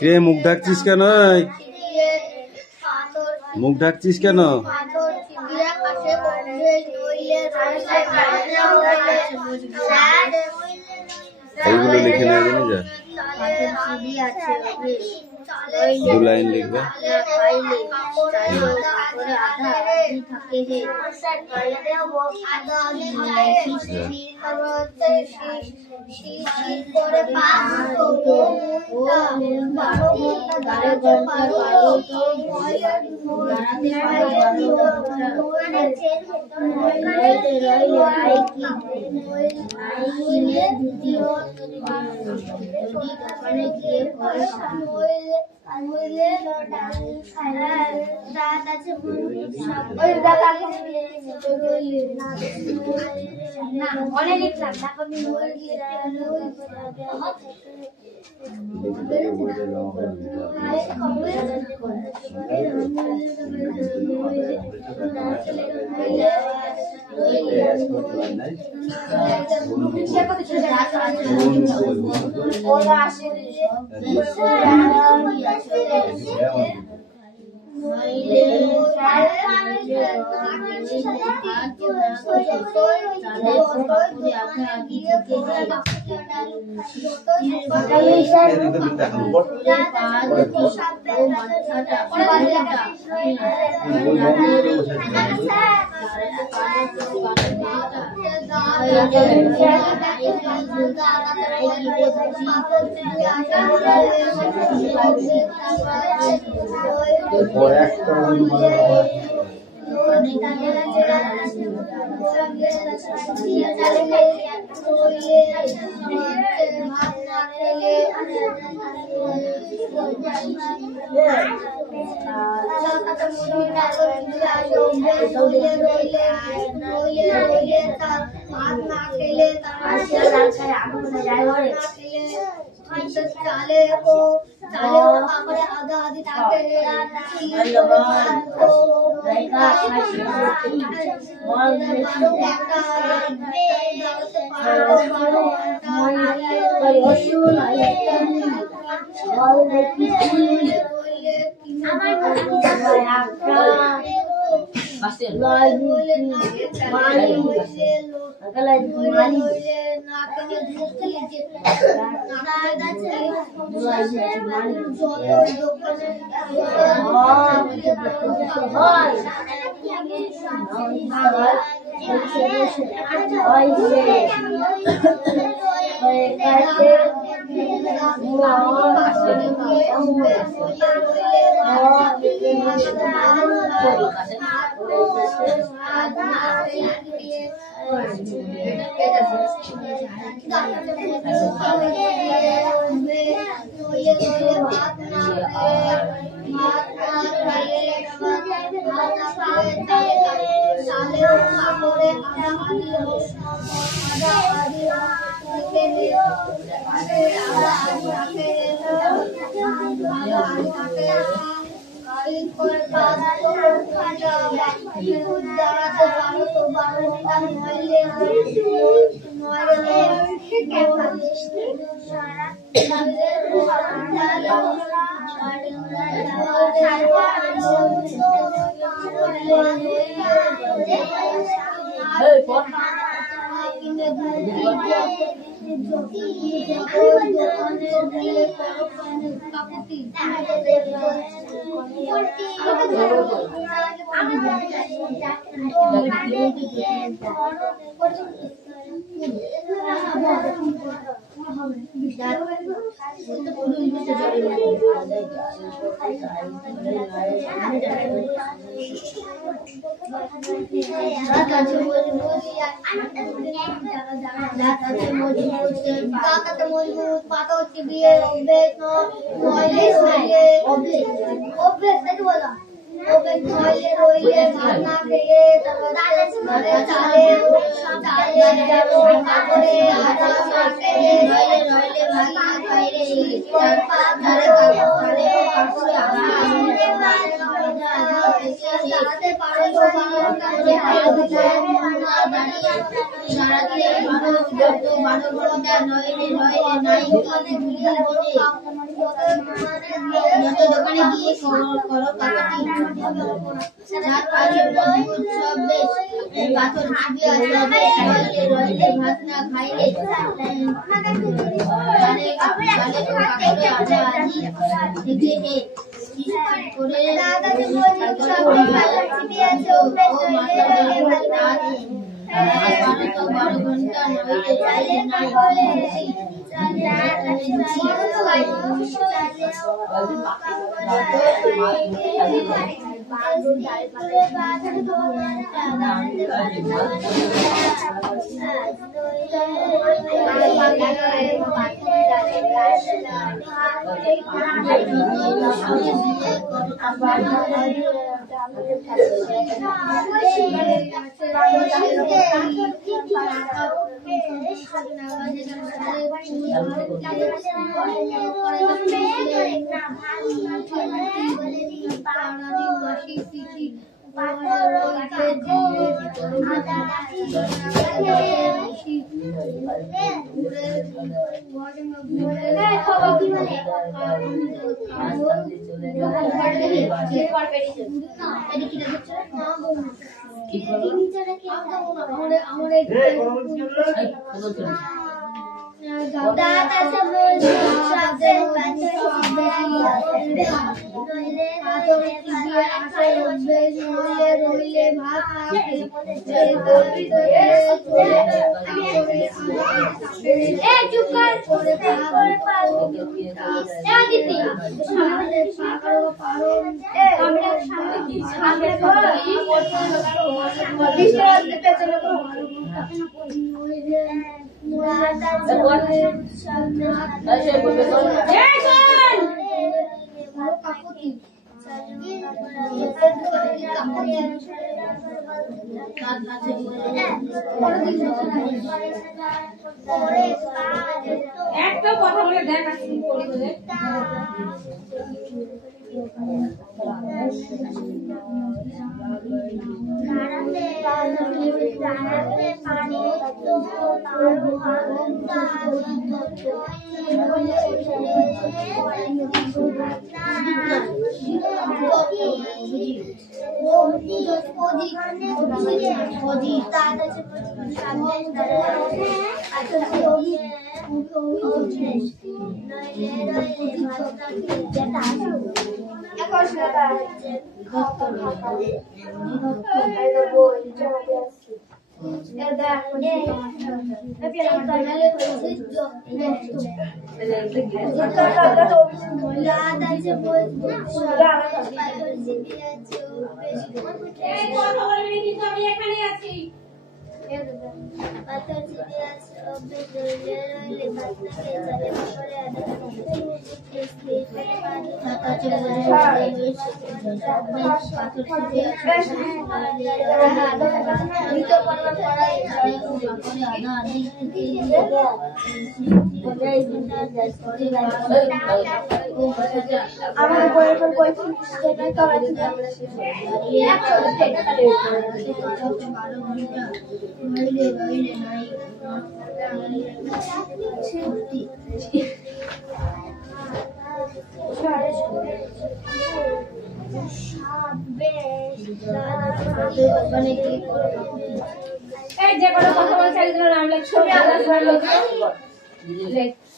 কে মুখ ঢাকছিস কেন? মুখ ঢাকছিস কেন? এইগুলো লিখে নেওয়া জানি যা 2 লাইন লিখবে।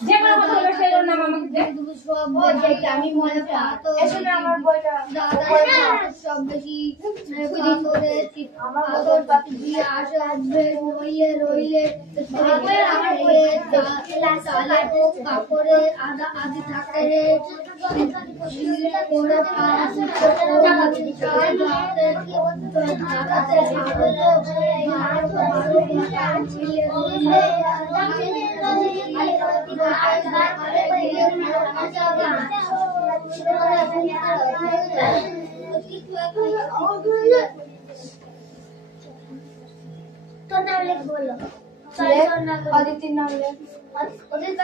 যে কোনো কথা বলে সেটার নাম আমাকে দে। আমি মনে পাতো এসে আমার বইটা সব বেশি করে আমার বদল বাকি দিয়ে আসে আসবে রইলে রইলে কাপড়ে আদা আদি থাকে করে तो नाम लिख बोलो अदिति नाम लिख अदिति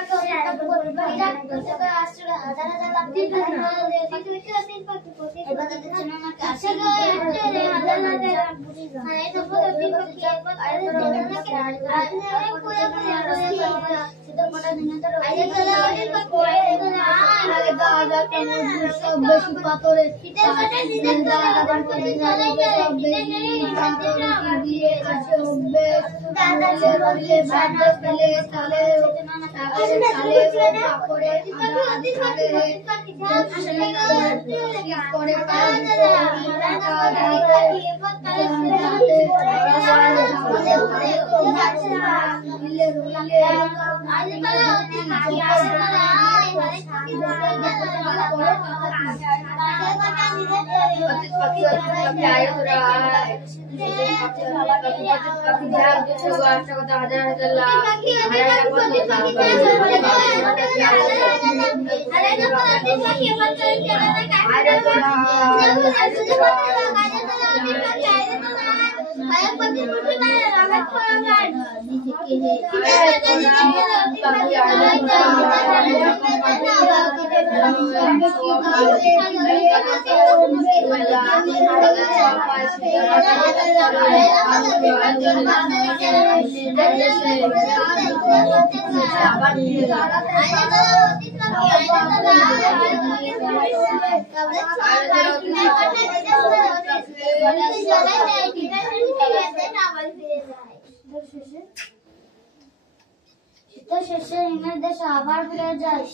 का শেষে ইংরেজ দেশে আবার ফিরে যায়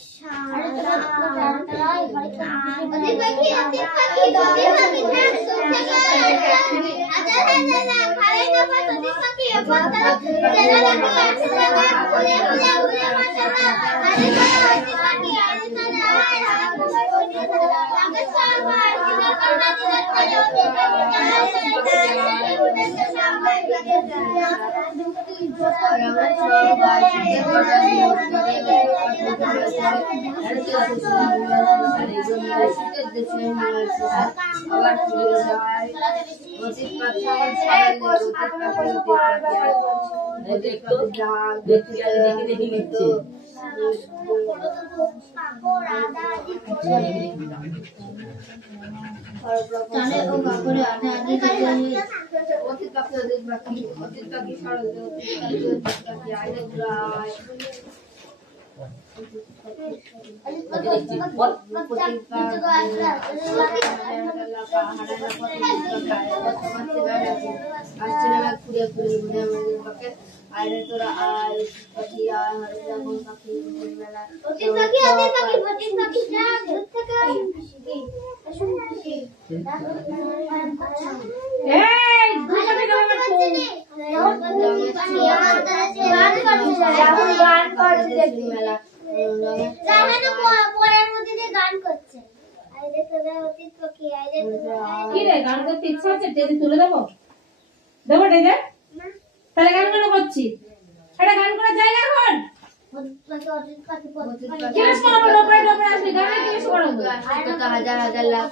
গান করতে ইচ্ছা হচ্ছে তুলে দেবো দেবো ডেজে তাহলে গান গুলো করছি এটা গান করার জায়গা এখন হাজার হাজার লাখ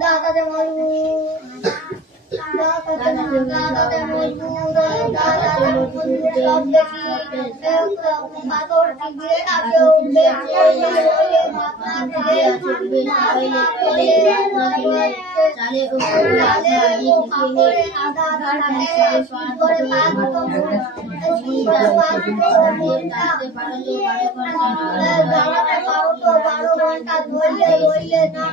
দাদাদের মজবুত দাদাদের মজবুত দাদাদের মজবুত সব দেখি পাথর দিয়ে আছে উঠবে মাথা দিয়ে চালে আধা আধা করে পা দুটো বারো ঘন্টা ধরলে না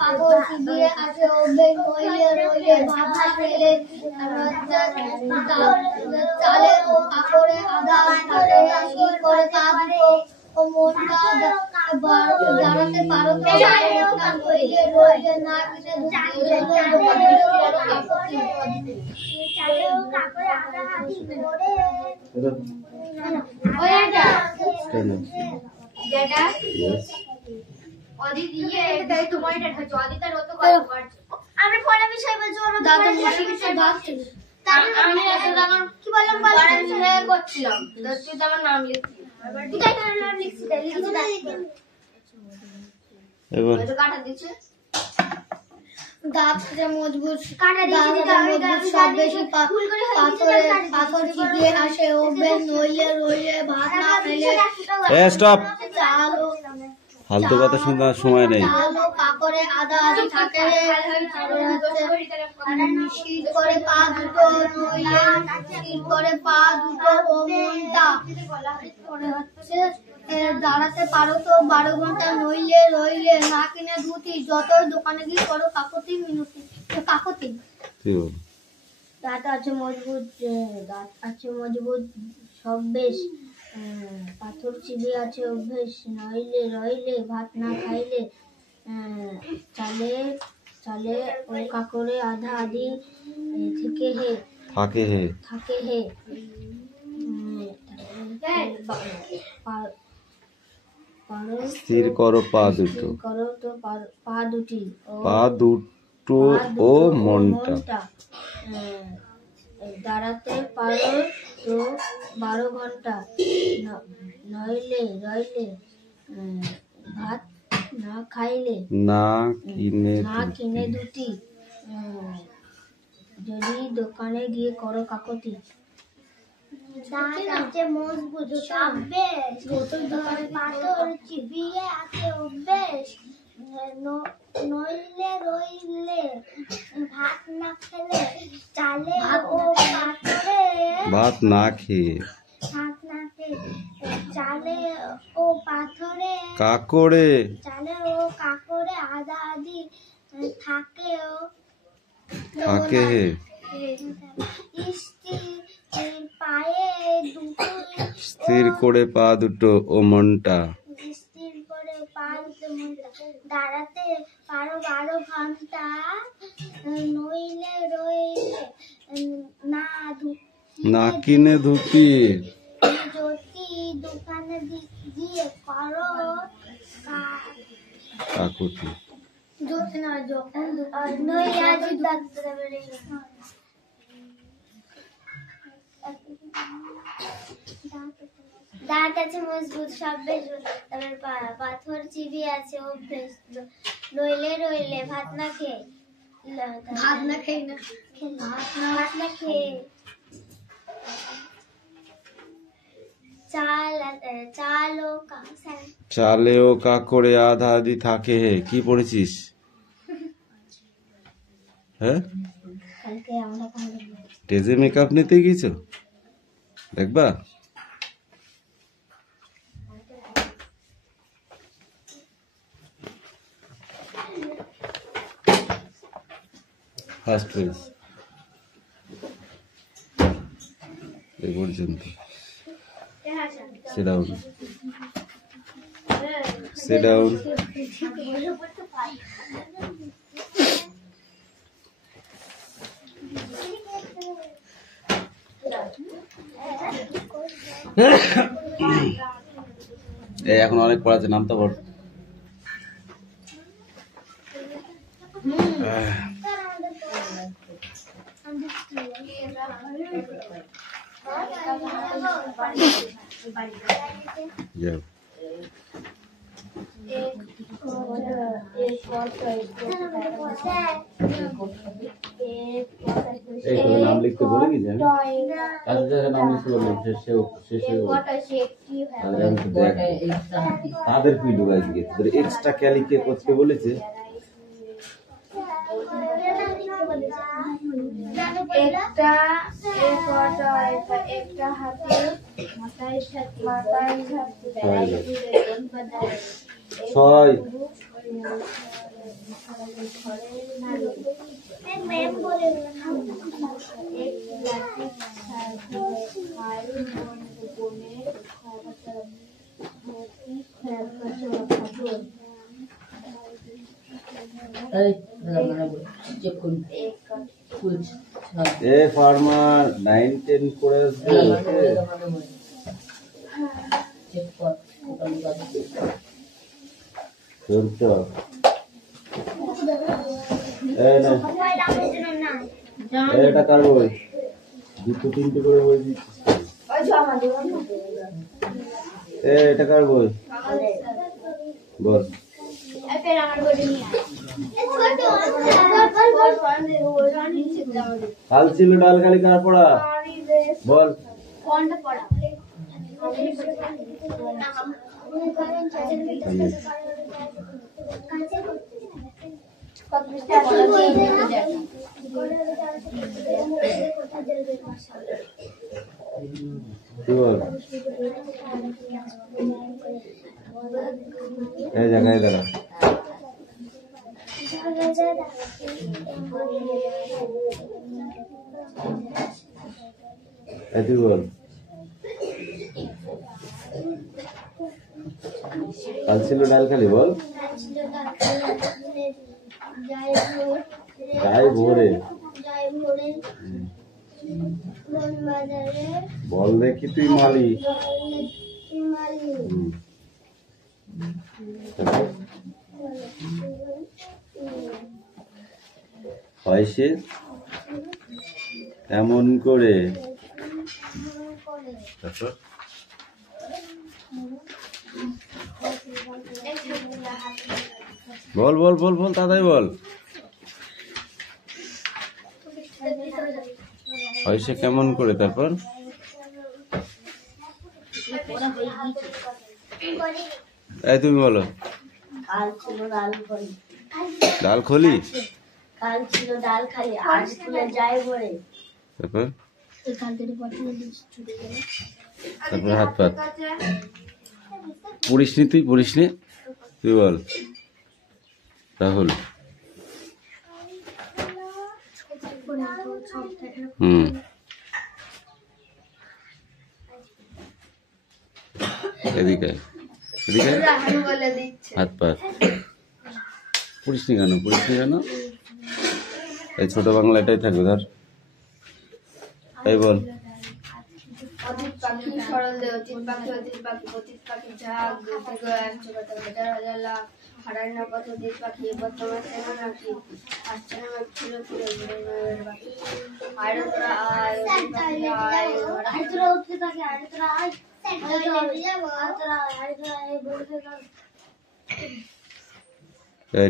পাথর চিবিয়ে আছে রইলে ভাষা ফেলে চালে ও কাপড়ে আধা করে ও মনটা দাঁড়াতে পারো তো রইলে না আমি পরে বিষয় বলছি কি বললাম করছিলাম আমার নাম লিখছি কাটা দিচ্ছে দাঁত মজবুত সব বেশি পাথর চিবিয়ে আসে ওভেন রইলে ভাত না খেলে স্টপ ফালতু কথা শোনার সময় নেই কাপড়ে আধা আধি থাকে শীত করে পা দুটো নইলে শীত করে পা দুটো ও মনটা হচ্ছে দাঁড়াতে পারো তো 12 ঘন্টা রইলে না কিনে ধুতি যত দোকানে গিয়ে করো কাকতি মিনতি কাকতি দাঁত আছে মজবুত সব বেশ পাথর চিবিয়ে আছে অভ্যেস রইলে ভাত না খাইলে চালে ও কাকরে আধা আধি থাকে হে স্থির করো পা দুটো ও মনটা দাঁড়াতে পারো তো 12 ঘন্টা রইলে ভাত না খাইলে না কিনে দুটি যদি দোকানে গিয়ে করো কাকতি দাঁত আছে মজবুত সব বেশ পাথর চিবিয়ে আছে অভ্যেস রইলে ভাত না খেলে চালে ও পাথরে ভাত না খেয়ে চালে ও পাথরে কাকড়ে আধা আধি থাকে হে স্থির করে পা দুটো ও মনটা দাঁড়াতে পারো 12 ঘন্টা না কিনে ধুতি দোকানে গিয়ে করো কাকুতি দাঁত আছে মজবুত সব বেশ তারপর পাথর চিবিয়ে আছে অভ্যেস রইলে ভাত না খেয়ে চালে ও কাকড়ে আধা আধি থাকে হে কি পড়েছিস হ্যাঁ স্টেজে মেকআপ নিতে গেছো দেখবা ফার্স্ট পেজ এই পর্যন্ত। Sit down. Sit down. এই এখন অনেক পড়াচ্ছে, নামটা পড়। যাও। এই তোকে নাম লিখতে বলে গেছি আমি। আচ্ছা নাম লিখতে বললাম শেষে তাহলে আমি তো দেখ তাদের কি ঢুকাই দিকে তোদের এক্সট্রা ক্যালিকে করতে বলেছে। একটা হাতে মাথায় ছয় এ ফার্মার 9 10 করে আসবে শুনছো? এটা কার বই? দুটো তিনটে করে বই দিচ্ছিস। এটা কার বই বল? কাল ছিল ডাল খালি কার পড়া বল? এই জায়গায় দাঁড়া। তুই বল কাল ছিল ডাল খালি বল? যাই ভোরে বল দেখি তুই মালি হয় সে এমন করে বল বল বল বল তাড়াতাড়ি বল। হয় সে কেমন করে তারপর এই তুমি বলো। কাল ছিল ডাল খলি। ডাল খলি? কাল ছিল ডাল খালি আর স্কুলে যাই ভোরে। তারপর তারপর হাত পাত পড়িসনি? তুই পড়িসনি? তুই বল রাহুল। এদিকে এদিকে হাত পাত পড়িসনি কেন? পড়িসনি কেন? এই ছোট বাংলাটাই থাকবে ধর। এই বল। অতীত পাখি সরল দে অতীত পাখি অতীত পাখি অতীত পাখি ঝাঁক থেকে একশো কথা হাজার হাজার লাখ হারায় না কত অতীত পাখি বর্তমান সেনা নাকি আসছে না ছিল ফিরে বাকি আয় তোরা আয় অতীত পাখি আয় আয় তোরা অতীত পাখি আয় তোরা আয়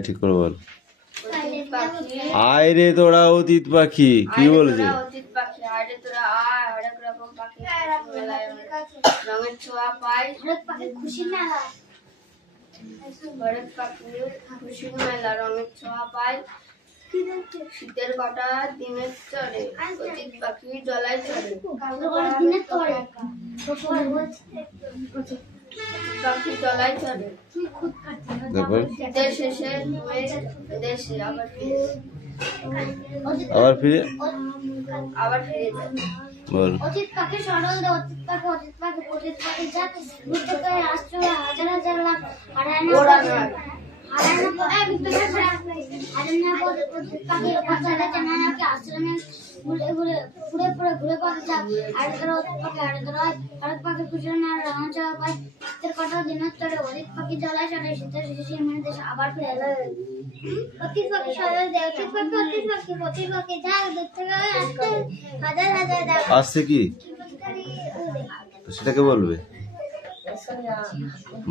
ঠিক করে বল। আয় রে তোরা অতীত পাখি কি বলছে? অতীত পাখি আয় রে তোরা আয় হরেক রকম পাখি রঙের ছোঁয়া পায় হরেক পাখি খুশি মেলা হরেক পাখির খুশি মেলা রঙের ছোঁয়া পায় শীতের কটা দিনের চরে অতীত পাখি জলায় চড়ে পাখি জলায় চড়ে শীতের শেষে দেশে আবার আবার ফিরে বল। অতীত পাখি সরল দে, অতীত পাখি যা ঘুরতে করে আসছে হাজার হাজার লাখ হারানো ঘুরে পড়ে যা আর পাখি খুশি না রাঙা পায় কটা দিনের তরে অতীত পাখি জ্বালায় সাথে শীতের শিশির মেনে দেশে আবার ফিরে এলো। অতীত পাখি সরল দে, অতীত পাখি যা দেখতে গেলে আসছে হাজার হাজার আসছে কি সেটাকে বলবে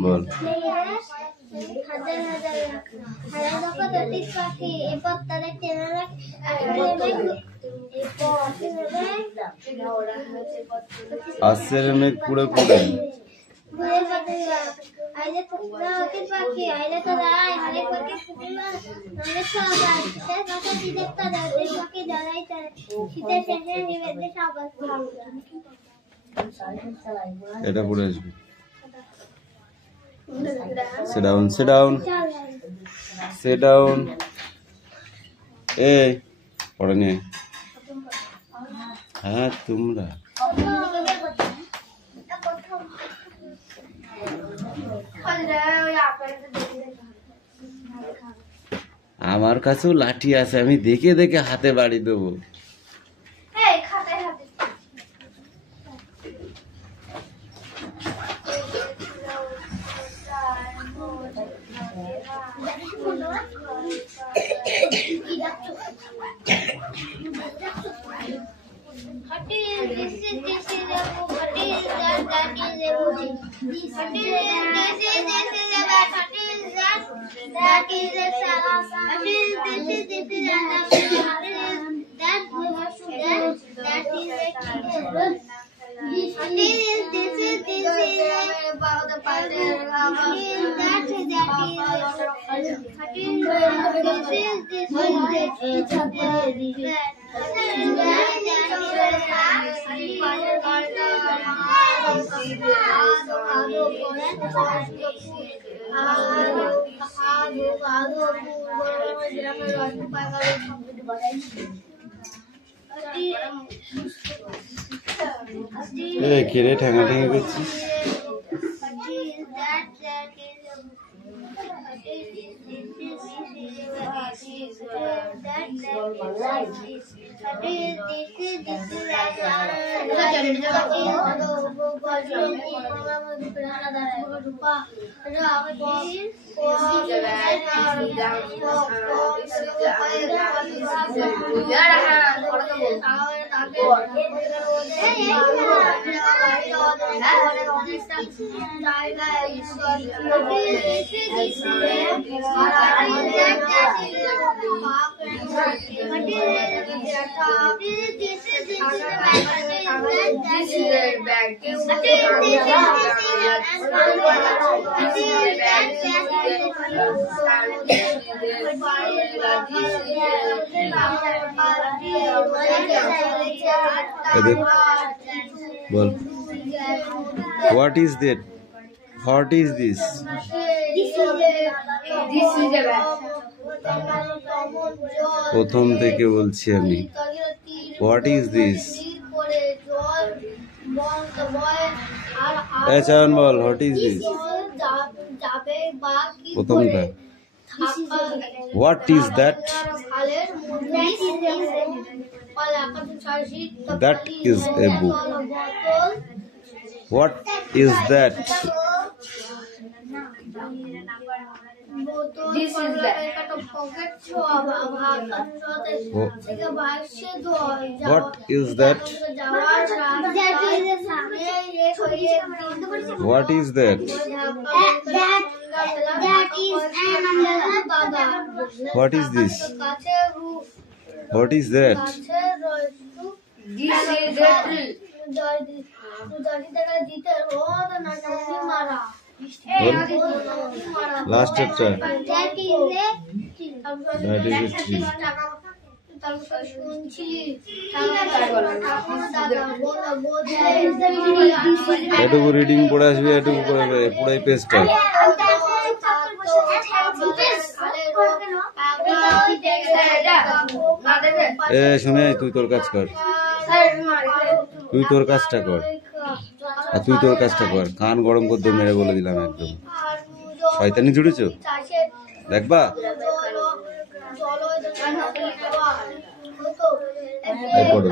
বল। হাজার হাজার অতীত পাখি এরপর তাদের চেনা আসছে রে মেঘ পুড়ে পুড়ে অতীত পাখি আইলে তো দাঁড়ায় হরেক পাখি ফুটিবা নমস্কার শীতের কথা শীতের তারা অতীত পাখি দাঁড়াই তারা শীতের শেষে নিবেদে সবাই এটা পড়ে আসবে। Sit down, sit down, sit down. এই পড়ে নে। হ্যাঁ তোমরা আমার কাছেও লাঠি আছে, আমি দেখে দেখে হাতে বাড়ি দেবো। খেলে ঠেঙা ঠেঙে করছিস। বল, what is that? What is this? প্রথম থেকে বলছি আমি, what is this? চান বল, what is this? প্রথমটা what is that? That is a book. What is that? This is that. What is that? What is that? What is this? What is that? This is a tree. Last chapter. That is a tree. এটুকু reading পড়ে আসবে, এটুকু করে পুরাই পেজটা। এ শুনে, তুই তোর কাজ কর, তুই তোর কাজটা কর, আর তুই তোর কাজটা কর। কান গরম করতে মেরে বলে দিলাম একদম। শয়তানি জুড়েছ দেখবা। এই পড়ো।